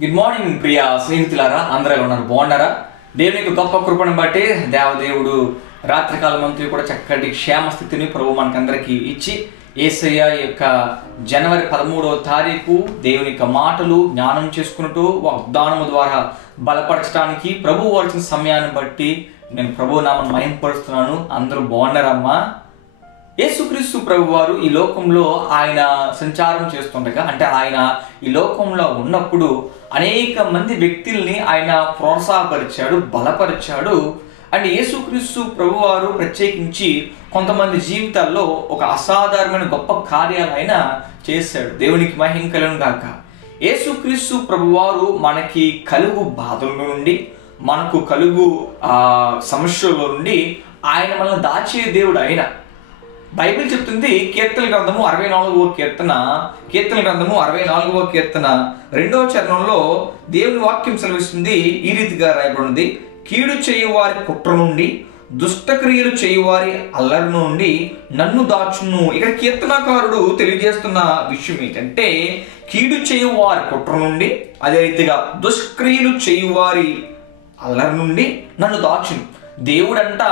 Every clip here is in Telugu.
గుడ్ మార్నింగ్ ప్రియ స్నేహితులారా, అందరూ ఉన్నారు, బాగున్నారా? దేవునికి గొప్ప కృపను బట్టి దేవదేవుడు రాత్రికాలం అంతా కూడా చక్కటి క్షేమ స్థితిని ప్రభు మనకందరికీ ఇచ్చి యేసయ్య యొక్క జనవరి 13వ తారీఖు దేవుని యొక్క మాటలు జ్ఞానం చేసుకున్నట్టు వాగ్దానము ద్వారా బలపరచడానికి ప్రభు వచ్చిన సమయాన్ని బట్టి నేను ప్రభు నామను మహిమపరుస్తున్నాను. అందరూ బాగున్నారమ్మా? యేసుక్రీస్తు ప్రభు వారు ఈ లోకంలో ఆయన సంచారం చేస్తుండగా, అంటే ఆయన ఈ లోకంలో ఉన్నప్పుడు అనేక మంది వ్యక్తుల్ని ఆయన ప్రోత్సాహపరిచాడు, బలపరిచాడు. అండ్ యేసుక్రీస్తు ప్రభు వారు ప్రత్యేకించి కొంతమంది జీవితాల్లో ఒక అసాధారణమైన గొప్ప కార్యాలు ఆయన చేశాడు. దేవునికి మహిమ కలుగును గాక. యేసుక్రీస్తు ప్రభు వారు మనకి కలుగు బాధల నుండి, మనకు కలుగు సమస్యల నుండి ఆయన మనల్ని దాచే దేవుడు. ఆయన బైబిల్ చెప్తుంది, కీర్తన గ్రంథము 64వ కీర్తన 2వ చరణంలో దేవుని వాక్యం సెలవిస్తుంది. ఈ రీతిగా రాయబడినది, కీడు చేయువారి కుట్ర నుండి, దుష్టక్రియలు చేయువారి అల్లరి నుండి నన్ను దాచును. ఇక్కడ కీర్తనకారుడు తెలియజేస్తున్న విషయం ఏంటంటే, కీడు చేయువారి కుట్ర నుండి, అదే రీతిగా దుష్క్రియలు చేయువారి అల్లరి నుండి నన్ను దాచును. దేవుడంట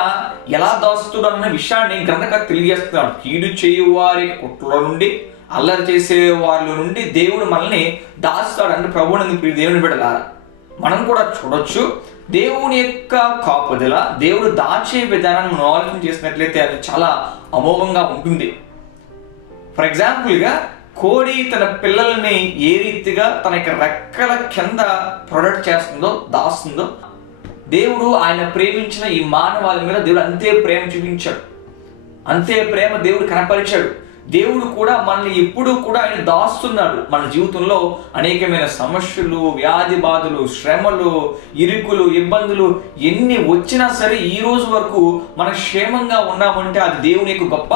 ఎలా దాస్తుడు అన్న విషయాన్ని గ్రంథకర్త తెలియజేస్తున్నాడు. కీడు చేయువారి కుట్రలో నుండి, అల్లరి చేసే వాళ్ళ నుండి దేవుడు మనల్ని దాస్తాడు. అంటే ప్రభువుని దేవుని బిడ్డలారా, మనం కూడా చూడొచ్చు దేవుని యొక్క కాపుదల, దేవుడు దాచే విధానాన్ని మనం ఆలోచన చేసినట్లయితే అది చాలా అమోఘంగా ఉంటుంది. ఫర్ ఎగ్జాంపుల్గా, కోడి తన పిల్లల్ని ఏ రీతిగా తన యొక్క రెక్కల కింద ప్రొటెక్ట్ చేస్తుందో, దాస్తుందో, దేవుడు ఆయన ప్రేమించిన ఈ మానవాళి మీద దేవుడు అంతే ప్రేమ చూపించాడు, అంతే ప్రేమ దేవుడు కనపరిచాడు. దేవుడు కూడా మనల్ని ఎప్పుడూ కూడా ఆయన దాస్తున్నాడు. మన జీవితంలో అనేకమైన సమస్యలు, వ్యాధి బాధలు, శ్రమలు, ఇరుకులు, ఇబ్బందులు ఎన్ని వచ్చినా సరే ఈ రోజు వరకు మనం క్షేమంగా ఉన్నామంటే అది దేవుని యొక్క గొప్ప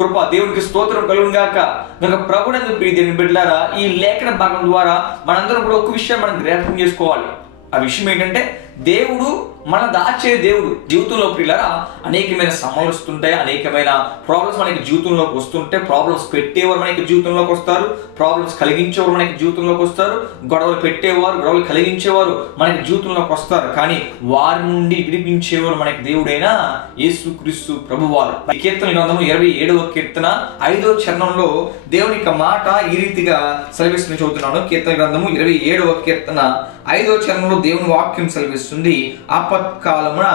కృప. దేవునికి స్తోత్రం కలుగును గాక. కనుక ప్రభునందు ప్రియమైన బిడ్డలారా, ఈ లేఖన భాగం ద్వారా మనందరం కూడా ఒక విషయం మనం జ్ఞాపకం చేసుకోవాలి. ఆ విషయం ఏంటంటే, దేవుడు మన దాచే దేవుడు. జీవితంలో ప్రియులారా అనేకమైన సమస్యలు వస్తుంటాయి, అనేకమైన ప్రాబ్లమ్స్ మనకి జీవితంలోకి వస్తుంటే, ప్రాబ్లమ్స్ పెట్టేవారు మనకి జీవితంలోకి వస్తారు, ప్రాబ్లమ్స్ కలిగించేవారు మనకి జీవితంలోకి వస్తారు, గొడవలు పెట్టేవారు, గొడవలు కలిగించేవారు మనకి జీవితంలోకి వస్తారు. కానీ వారి నుండి విడిపించేవారు మనకి దేవుడైనా యేసుక్రీస్తు ప్రభువారు. కీర్తన గ్రంథము 27వ కీర్తన 5వ చరణంలో దేవుని యొక్క మాట ఈ రీతిగా సెలవిస్తుంది. చదువుతున్నాను. కీర్తన గ్రంథము 27వ కీర్తన 5వ చరణంలో దేవుని వాక్యం సెలవిస్తుంది. ఆపత్కాలమున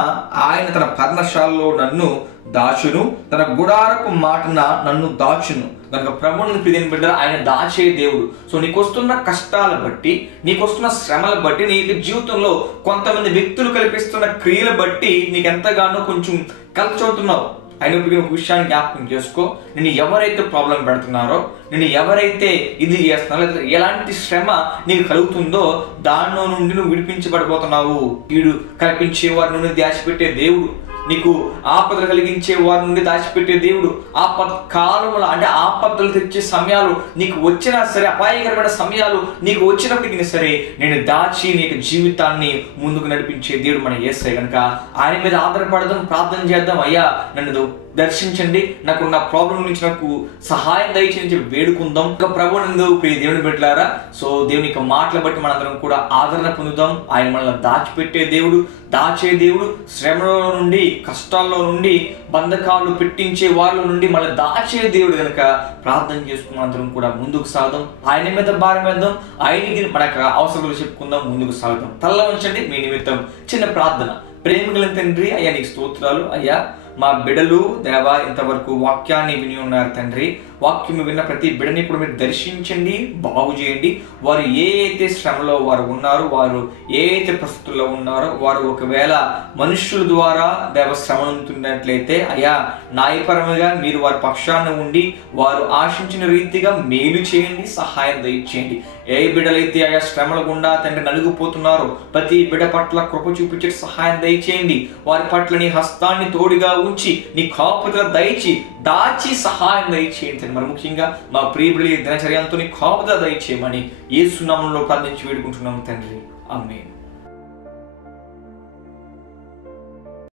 ఆయన తన పర్ణశాలలో నన్ను దాచును, తన గుడారపు మాటన నన్ను దాచును. కనుక ప్రభువుని ప్రియమైన బిడ్డ, ఆయన దాచే దేవుడు. సో నీకు వస్తున్న కష్టాల బట్టి, నీకు వస్తున్న శ్రమల బట్టి, నీ జీవితంలో కొంతమంది వ్యక్తులు కల్పిస్తున్న క్రియల బట్టి నీకు ఎంతగానో కొంచెం కలచవుతున్నావు. అయినప్పటికీ ఒక విషయాన్ని జ్ఞాపకం చేసుకో, నేను ఎవరైతే ప్రాబ్లం పెడుతున్నారో, నేను ఎవరైతే ఇది చేస్తున్నారో, లేదా ఎలాంటి శ్రమ నీకు కలుగుతుందో దానిలో నుండి నువ్వు విడిపించబడిపోతున్నావు. కీడు కల్పించే వారి నుండి దాచిపెట్టే దేవుడు, నీకు ఆపదలు కలిగించే వారి నుండి దాచిపెట్టే దేవుడు. ఆపత్కాలములు అంటే ఆపదలు తెచ్చే సమయాలు నీకు వచ్చినా సరే, అపాయకరమైన సమయాలు నీకు వచ్చినప్పటికీ సరే, నేను దాచి నీకు జీవితాన్ని ముందుకు నడిపించే దేవుడు మన యేసయ్య. కనుక ఆయన మీద ఆధారపడదాం, ప్రార్థన చేద్దాం. అయ్యా, నన్ను దర్శించండి, నాకున్న ప్రాబ్లం నుంచి నాకు సహాయం దయచేసి వేడుకుందాం. ఇంకా ప్రభువునందు ప్రియ దేవుని బిడ్డలారా, సో దేవుని యొక్క మాటలు బట్టి మనందరం కూడా ఆదరణ పొందుదాం. ఆయన మనల్ని దాచిపెట్టే దేవుడు, దాచే దేవుడు. శ్రమలో నుండి, కష్టాల్లో నుండి, బంధకాలు పెట్టించే వాళ్ళ నుండి మన దాచే దేవుడు. కనుక ప్రార్థన చేసుకుని అందరం కూడా ముందుకు సాగుదాం. ఆయన మీద భారం వేద్దాం, ఆయనకి మనకు అవసరాలు చెప్పుకుందాం, ముందుకు సాగుదాం. తల్ల ఉంచండి. మీ నిమిత్తం చిన్న ప్రార్థన. ప్రేమగల తండ్రి, అయ్యా నీకు స్తోత్రాలు. అయ్యా, మా బిడలు దేవా ఇంతవరకు వాక్యాన్ని విని ఉన్నారు తండ్రి. వాక్యం విన్న ప్రతి బిడని కూడా మీరు దర్శించండి, బాగు చేయండి. వారు ఏ అయితే శ్రమలో వారు ఉన్నారో, వారు ఏ అయితే పరిస్థితుల్లో ఉన్నారో, వారు ఒకవేళ మనుష్యుల ద్వారా దేవ శ్రమ అందుతున్నట్లయితే అయ్యా, న్యాయపరముగా మీరు వారి పక్షాన ఉండి వారు ఆశించిన రీతిగా మేలు చేయండి, సహాయం దయచేయండి. ఏ బిడ్డలైతే ఆయా శ్రమల గుండా తండ్రి నలుగుపోతున్నారో ప్రతి బిడ్డ పట్ల కృప చూపించే సహాయం దయచేయండి. వారి పట్ల నీ హస్తాన్ని తోడుగా ఉంచి, నీ కాపుదల దాచి సహాయం దయచేయండి. మరి ముఖ్యంగా మా ప్రియబిడ్డల దినచర్యంతో నీ కాపుదల దయచేయమని యేసు నామములో ప్రార్థించి వేడుకుంటున్నాము తండ్రి. ఆమేన్.